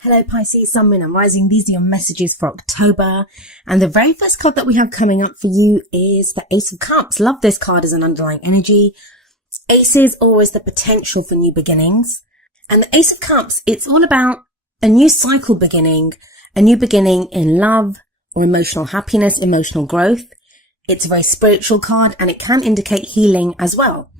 Hello Pisces, Sun, Moon and Rising. These are your messages for October. And the very first card that we have coming up for you is the Ace of Cups. Love this card as an underlying energy. Ace is always the potential for new beginnings. And the Ace of Cups, it's all about a new cycle beginning, a new beginning in love or emotional happiness, emotional growth. It's a very spiritual card and it can indicate healing as well.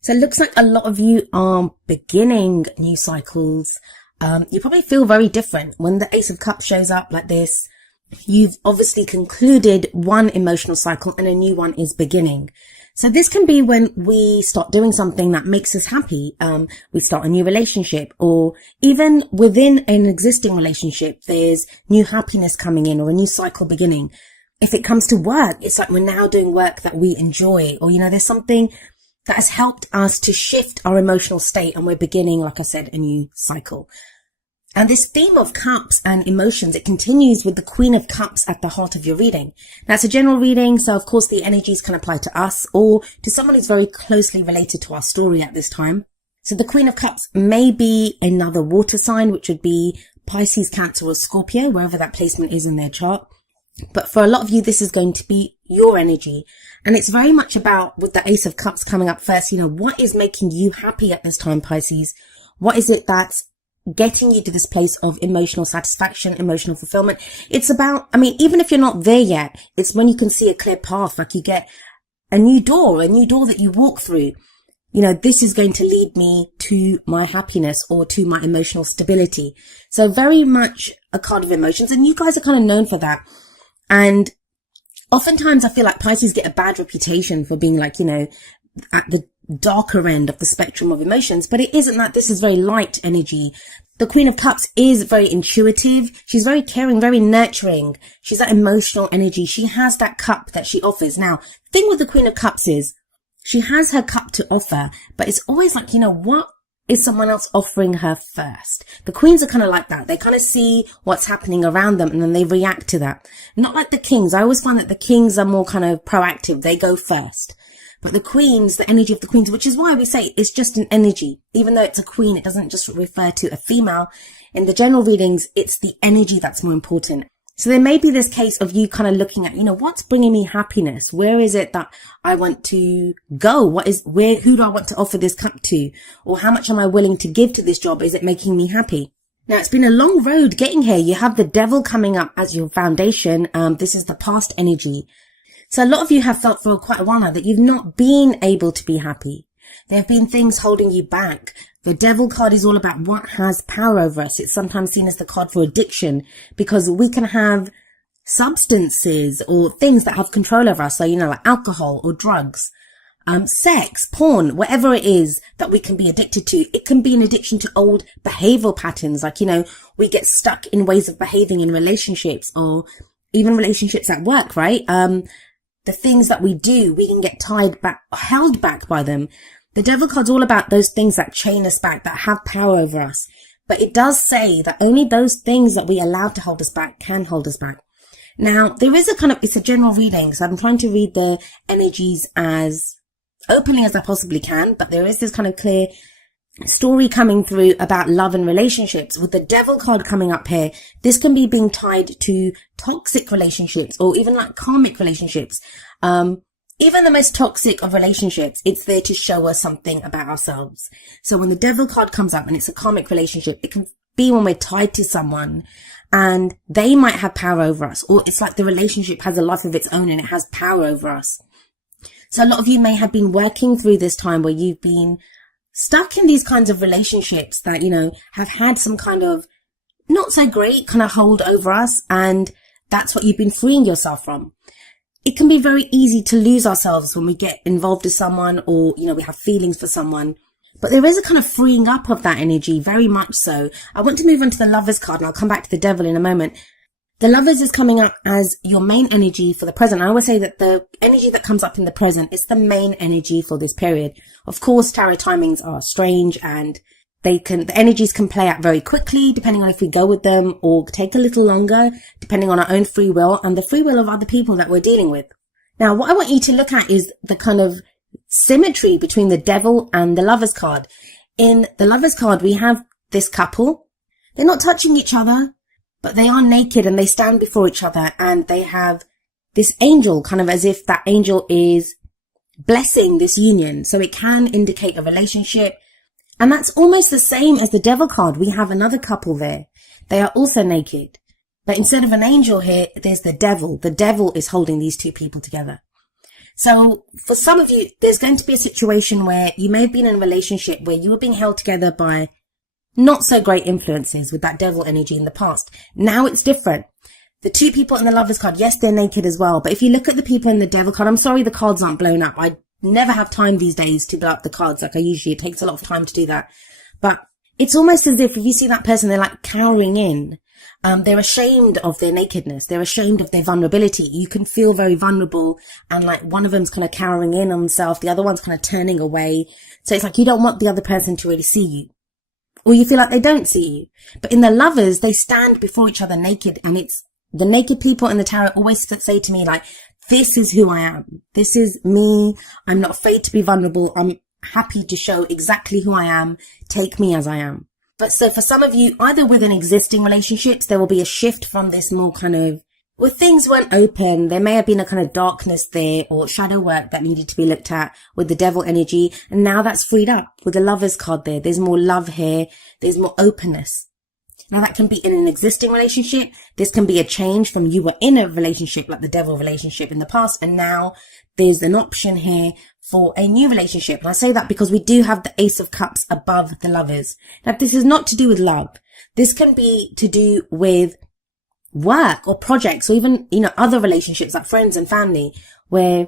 So it looks like a lot of you are beginning new cycles. You probably feel very different when the Ace of Cups shows up like this. You've obviously concluded one emotional cycle and a new one is beginning. So this can be when we start doing something that makes us happy. We start a new relationship, or even within an existing relationship, there's new happiness coming in or a new cycle beginning. If it comes to work, it's like we're now doing work that we enjoy, or, there's something that has helped us to shift our emotional state and we're beginning, like I said, a new cycle. And this theme of cups and emotions, it continues with the Queen of Cups at the heart of your reading. That's a general reading, so of course the energies can apply to us or to someone who's very closely related to our story at this time. So the Queen of Cups may be another water sign, which would be Pisces, Cancer or Scorpio, wherever that placement is in their chart. But for a lot of you, this is going to be your energy. And it's very much about, with the Ace of Cups coming up first, what is making you happy at this time, Pisces? What is it that's getting you to this place of emotional satisfaction, emotional fulfillment? It's about, even if you're not there yet, it's when you can see a clear path, like you get a new door that you walk through. This is going to lead me to my happiness or to my emotional stability. So very much a card of emotions. And you guys are kind of known for that. And oftentimes I feel like Pisces get a bad reputation for being like, at the darker end of the spectrum of emotions, but it isn't that. This is very light energy. The Queen of Cups is very intuitive. She's very caring, very nurturing. She's that emotional energy. She has that cup that she offers. Now, the thing with the Queen of Cups is she has her cup to offer, but it's always like, what is someone else offering her first? The queens are kind of like that. They kind of see what's happening around them and then they react to that. Not like the kings. I always find that the kings are more kind of proactive. They go first. But the queens, the energy of the queens, which is why we say it's just an energy. Even though it's a queen, it doesn't just refer to a female. In the general readings, it's the energy that's more important. So there may be this case of you kind of looking at, what's bringing me happiness? Where is it that I want to go? Who do I want to offer this cup to? Or how much am I willing to give to this job? Is it making me happy? Now, it's been a long road getting here. You have the Devil coming up as your foundation. This is the past energy. So a lot of you have felt for quite a while now that you've not been able to be happy. There have been things holding you back. The Devil card is all about what has power over us. It's sometimes seen as the card for addiction because we can have substances or things that have control over us. So, like alcohol or drugs, sex, porn, whatever it is that we can be addicted to. It can be an addiction to old behavioral patterns. Like, we get stuck in ways of behaving in relationships or even relationships at work, right? The things that we do, we can get held back by them. The Devil card's all about those things that chain us back, that have power over us. But it does say that only those things that we allow to hold us back can hold us back. Now, there is it's a general reading, so I'm trying to read the energies as openly as I possibly can, but there is this kind of clear story coming through about love and relationships. With the Devil card coming up here, this can be being tied to toxic relationships or even like karmic relationships. Even the most toxic of relationships, it's there to show us something about ourselves. So when the Devil card comes up and it's a karmic relationship, it can be when we're tied to someone and they might have power over us, or it's like the relationship has a life of its own and it has power over us. So a lot of you may have been working through this time where you've been stuck in these kinds of relationships that, have had some kind of not so great kind of hold over us. And that's what you've been freeing yourself from. It can be very easy to lose ourselves when we get involved with someone or, we have feelings for someone. But there is a kind of freeing up of that energy, very much so. I want to move on to the Lovers card and I'll come back to the Devil in a moment. The Lovers is coming up as your main energy for the present. I always say that the energy that comes up in the present is the main energy for this period. Of course, tarot timings are strange and the energies can play out very quickly depending on if we go with them, or take a little longer depending on our own free will and the free will of other people that we're dealing with. Now, what I want you to look at is the kind of symmetry between the Devil and the Lovers card. In the Lovers card, we have this couple. They're not touching each other, but they are naked and they stand before each other, and they have this angel, kind of as if that angel is blessing this union. So it can indicate a relationship. And that's almost the same as the devil card. We have another couple there. They are also naked. But instead of an angel here, there's the devil. The devil is holding these two people together. So for some of you, there's going to be a situation where you may have been in a relationship where you were being held together by not so great influences with that devil energy in the past. Now it's different. The two people in the Lovers card, yes, they're naked as well. But if you look at the people in the devil card, I'm sorry the cards aren't blown up. I never have time these days to blow up the cards like I usually. It takes a lot of time to do that. But it's almost as if you see that person, they're like cowering in. They're ashamed of their nakedness. They're ashamed of their vulnerability. You can feel very vulnerable, and like one of them's kind of cowering in on themselves. The other one's kind of turning away. So it's like you don't want the other person to really see you, or you feel like they don't see you. But in the Lovers, they stand before each other naked, and it's the naked people in the tarot always say to me like, this is who I am. This is me. I'm not afraid to be vulnerable. I'm happy to show exactly who I am. Take me as I am. But so for some of you, either within existing relationships, there will be a shift from this more kind of, where things weren't open, there may have been a kind of darkness there or shadow work that needed to be looked at with the devil energy. And now that's freed up with the Lovers card there. There's more love here. There's more openness. Now that can be in an existing relationship. This can be a change from you were in a relationship like the devil relationship in the past, and now there's an option here for a new relationship. And I say that because we do have the Ace of Cups above the Lovers. Now this is not to do with love. This can be to do with work or projects, or even, other relationships like friends and family, where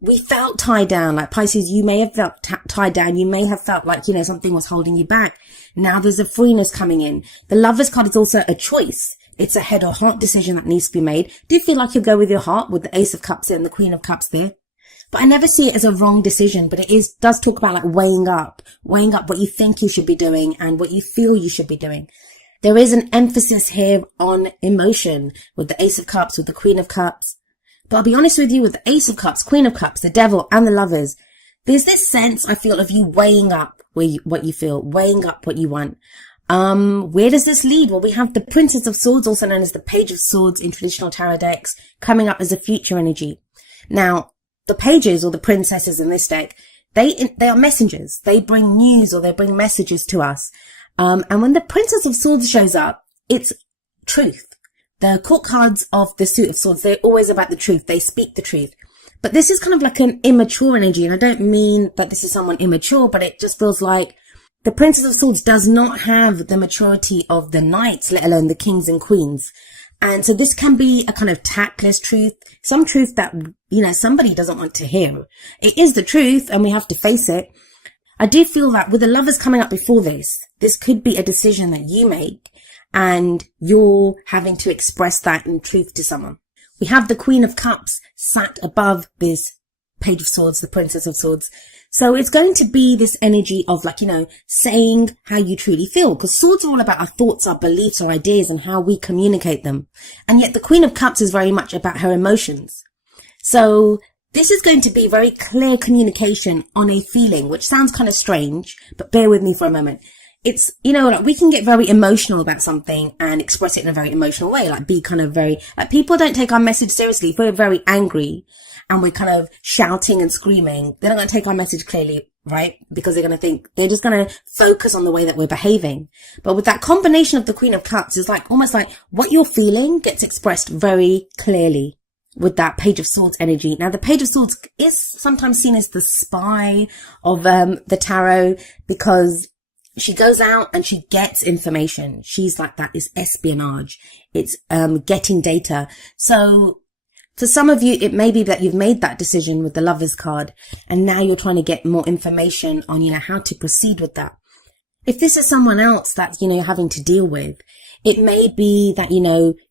we felt tied down. Like Pisces, you may have felt tied down. You may have felt like, something was holding you back. Now there's a freeness coming in. The Lovers card is also a choice. It's a head or heart decision that needs to be made. Do you feel like you go with your heart with the Ace of Cups there and the Queen of Cups there? But I never see it as a wrong decision, but it does talk about like weighing up what you think you should be doing and what you feel you should be doing. There is an emphasis here on emotion with the Ace of Cups, with the Queen of Cups. But I'll be honest with you, with the Ace of Cups, Queen of Cups, the Devil and the Lovers, there's this sense, I feel, of you weighing up what you feel, weighing up what you want. Where does this lead? Well, we have the Princess of Swords, also known as the Page of Swords in traditional tarot decks, coming up as a future energy. Now, the pages or the princesses in this deck, they are messengers. They bring news or they bring messages to us. And when the Princess of Swords shows up, it's truth. The court cards of the Suit of Swords, they're always about the truth. They speak the truth. But this is kind of like an immature energy. And I don't mean that this is someone immature, but it just feels like the Princess of Swords does not have the maturity of the knights, let alone the kings and queens. And so this can be a kind of tactless truth, some truth that, somebody doesn't want to hear. It is the truth and we have to face it. I do feel that with the Lovers coming up before this could be a decision that you make and you're having to express that in truth to someone. We have the Queen of Cups sat above this Page of Swords, the Princess of Swords. So it's going to be this energy of saying how you truly feel, because swords are all about our thoughts, our beliefs, our ideas and how we communicate them. And yet the Queen of Cups is very much about her emotions. So this is going to be very clear communication on a feeling, which sounds kind of strange, but bear with me for a moment. It's, we can get very emotional about something and express it in a very emotional way, be kind of very, people don't take our message seriously. If we're very angry and we're kind of shouting and screaming, they're not going to take our message clearly, right? Because they're going to think, they're just going to focus on the way that we're behaving. But with that combination of the Queen of Cups, it's almost like what you're feeling gets expressed very clearly with that Page of Swords energy. Now, the Page of Swords is sometimes seen as the spy of the tarot, because she goes out and she gets information. She's like that. It's espionage. It's getting data. So for some of you, it may be that you've made that decision with the Lovers card and now you're trying to get more information on, how to proceed with that. If this is someone else that, you're having to deal with, it may be that,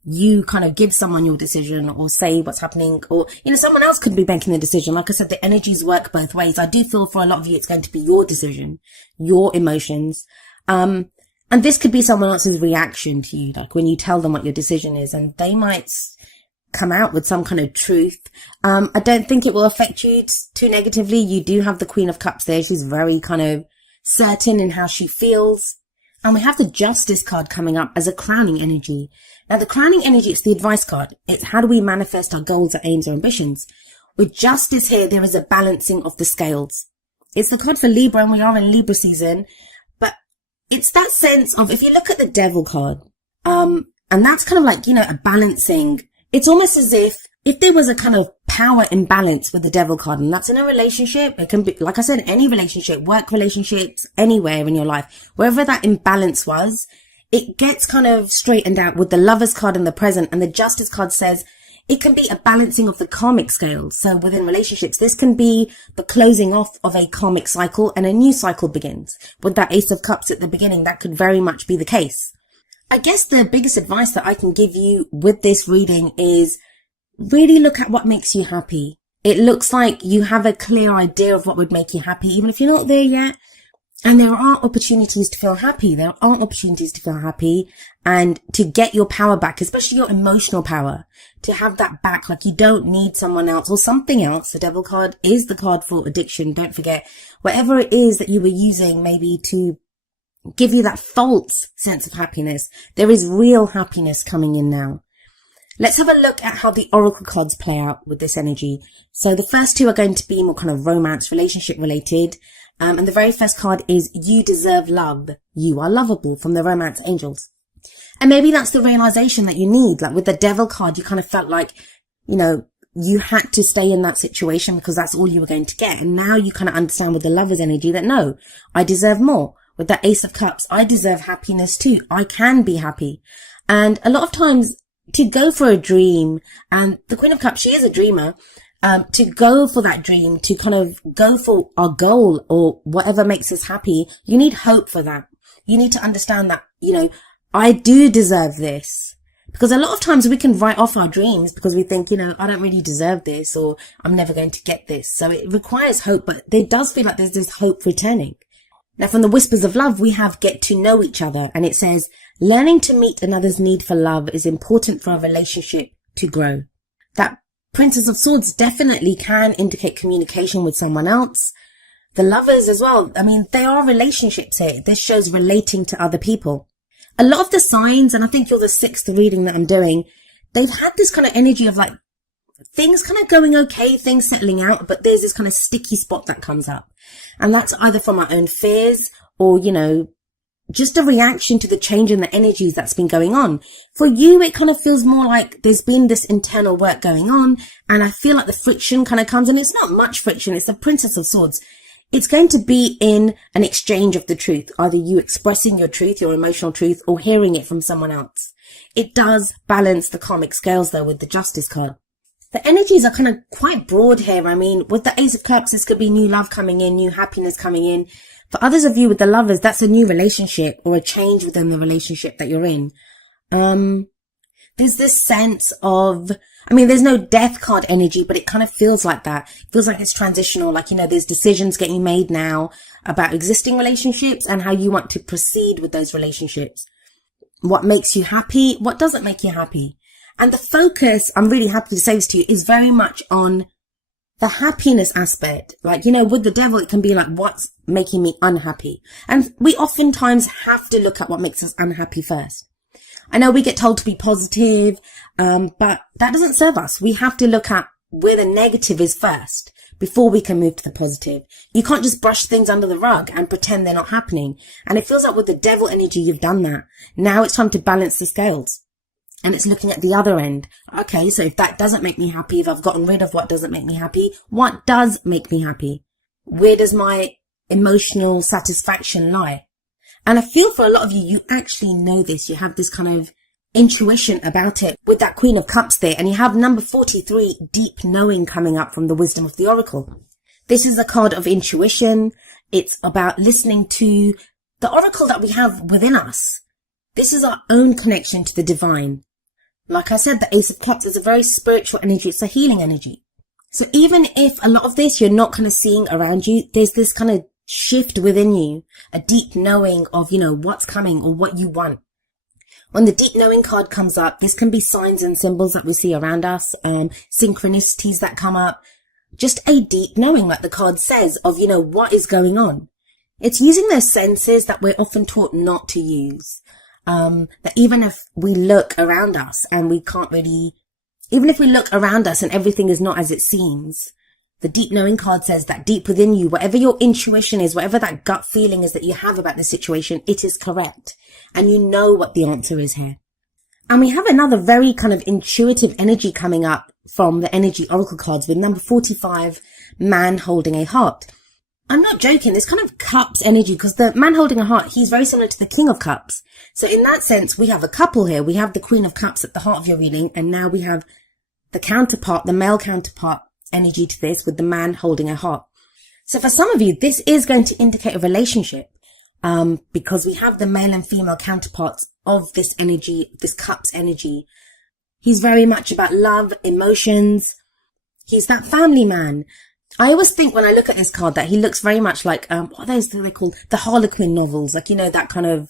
you kind of give someone your decision or say what's happening, or, someone else could be making the decision. Like I said, the energies work both ways. I do feel for a lot of you, it's going to be your decision, your emotions. And this could be someone else's reaction to you, like when you tell them what your decision is, and they might come out with some kind of truth. I don't think it will affect you too negatively. You do have the Queen of Cups there. She's very kind of certain in how she feels. And we have the Justice card coming up as a crowning energy. Now, the crowning energy, it's the advice card. It's how do we manifest our goals, our aims, our ambitions. With Justice here, there is a balancing of the scales. It's the card for Libra, and we are in Libra season. But it's that sense of, if you look at the Devil card, and that's kind of like, a balancing. It's almost as if there was a kind of power imbalance with the Devil card, and that's in a relationship. It can be, like I said, any relationship, work relationships, anywhere in your life, wherever that imbalance was, it gets kind of straightened out with the Lovers card in the present, and the Justice card says it can be a balancing of the karmic scales. So within relationships, this can be the closing off of a karmic cycle and a new cycle begins. With that Ace of Cups at the beginning, that could very much be the case. I guess the biggest advice that I can give you with this reading is really look at what makes you happy. It looks like you have a clear idea of what would make you happy, even if you're not there yet. And there are opportunities to feel happy. There are opportunities to feel happy and to get your power back, especially your emotional power, to have that back. Like, you don't need someone else or something else. The Devil card is the card for addiction. Don't forget, whatever it is that you were using maybe to give you that false sense of happiness, there is real happiness coming in now. Let's have a look at how the Oracle cards play out with this energy. So the first two are going to be more kind of romance, relationship related. And the very first card is You Deserve Love. You are lovable, from the Romance Angels. And maybe that's the realization that you need. Like with the Devil card, you kind of felt like, you had to stay in that situation because that's all you were going to get. And now you kind of understand with the Lover's energy that no, I deserve more. With the Ace of Cups, I deserve happiness too. I can be happy. And a lot of times to go for a dream, and the Queen of Cups, she is a dreamer, to go for that dream, to kind of go for our goal or whatever makes us happy, you need hope for that. You need to understand that, I do deserve this. Because a lot of times we can write off our dreams because we think, I don't really deserve this, or I'm never going to get this. So it requires hope, but there does feel like there's this hope returning. Now, from the Whispers of Love, we have Get to Know Each Other, and it says, learning to meet another's need for love is important for our relationship to grow. That Princess of Swords definitely can indicate communication with someone else. The Lovers as well. I mean, they are relationships here. This shows relating to other people. A lot of the signs, and I think you're the sixth reading that I'm doing, they've had this kind of energy of like things kind of going okay, things settling out, but there's this kind of sticky spot that comes up. And that's either from our own fears or, just a reaction to the change in the energies that's been going on. For you, it kind of feels more like there's been this internal work going on, and I feel like the friction kind of comes, and it's not much friction. It's the Princess of Swords. It's going to be in an exchange of the truth, either you expressing your truth, your emotional truth, or hearing it from someone else. It does balance the karmic scales though with the Justice card. The energies are kind of quite broad here. I mean, with the Ace of Cups, this could be new love coming in, new happiness coming in. For others of you with the Lovers, that's a new relationship or a change within the relationship that you're in. There's this sense of, there's no Death card energy, but it kind of feels like that. It feels like it's transitional. Like, there's decisions getting made now about existing relationships and how you want to proceed with those relationships. What makes you happy? What doesn't make you happy? And the focus, I'm really happy to say this to you, is very much on the happiness aspect. Like, with the Devil, it can be like, what's making me unhappy? And we oftentimes have to look at what makes us unhappy first. I know we get told to be positive, but that doesn't serve us. We have to look at where the negative is first before we can move to the positive. You can't just brush things under the rug and pretend they're not happening. And it feels like with the Devil energy, you've done that. Now it's time to balance the scales. And it's looking at the other end. Okay, so if that doesn't make me happy, if I've gotten rid of what doesn't make me happy, what does make me happy? Where does my emotional satisfaction lie? And I feel for a lot of you, you actually know this. You have this kind of intuition about it with that Queen of Cups there. And you have number 43, deep knowing, coming up from the Wisdom of the Oracle. This is a card of intuition. It's about listening to the oracle that we have within us. This is our own connection to the divine. Like I said, the Ace of Cups is a very spiritual energy. It's a healing energy. So even if a lot of this you're not kind of seeing around you, there's this kind of shift within you, a deep knowing of, what's coming or what you want. When the deep knowing card comes up, this can be signs and symbols that we see around us, synchronicities that come up, just a deep knowing, like the card says, of, what is going on. It's using those senses that we're often taught not to use. That even if we look around us and we can't really, even if we look around us and everything is not as it seems, the deep knowing card says that deep within you, whatever your intuition is, whatever that gut feeling is that you have about the situation, it is correct. And you know what the answer is here. And we have another very kind of intuitive energy coming up from the energy oracle cards with number 45, man holding a heart. I'm not joking, this kind of cups energy, because the man holding a heart, he's very similar to the king of cups. So in that sense, we have a couple here. We have the queen of cups at the heart of your reading, and now we have the counterpart, the male counterpart energy to this with the man holding a heart. So for some of you, this is going to indicate a relationship, because we have the male and female counterparts of this energy, this cups energy. He's very much about love, emotions. He's that family man. I always think when I look at this card that he looks very much like, what are those they're called? The Harlequin novels. Like, you know, that kind of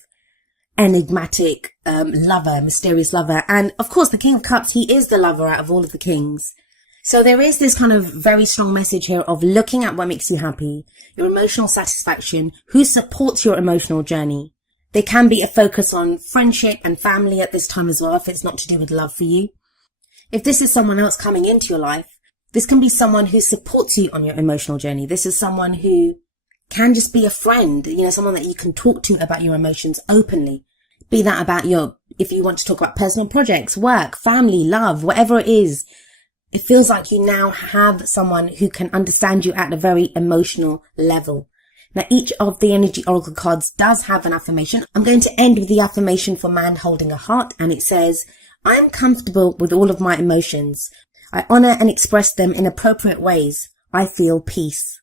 enigmatic, lover, mysterious lover. And of course, the King of Cups, he is the lover out of all of the kings. So there is this kind of very strong message here of looking at what makes you happy, your emotional satisfaction, who supports your emotional journey. There can be a focus on friendship and family at this time as well, if it's not to do with love for you. If this is someone else coming into your life, this can be someone who supports you on your emotional journey. This is someone who can just be a friend, you know, someone that you can talk to about your emotions openly. Be that about if you want to talk about personal projects, work, family, love, whatever it is. It feels like you now have someone who can understand you at a very emotional level. Now, each of the energy oracle cards does have an affirmation. I'm going to end with the affirmation for man holding a heart, and it says, I am comfortable with all of my emotions. I honor and express them in appropriate ways. I feel peace.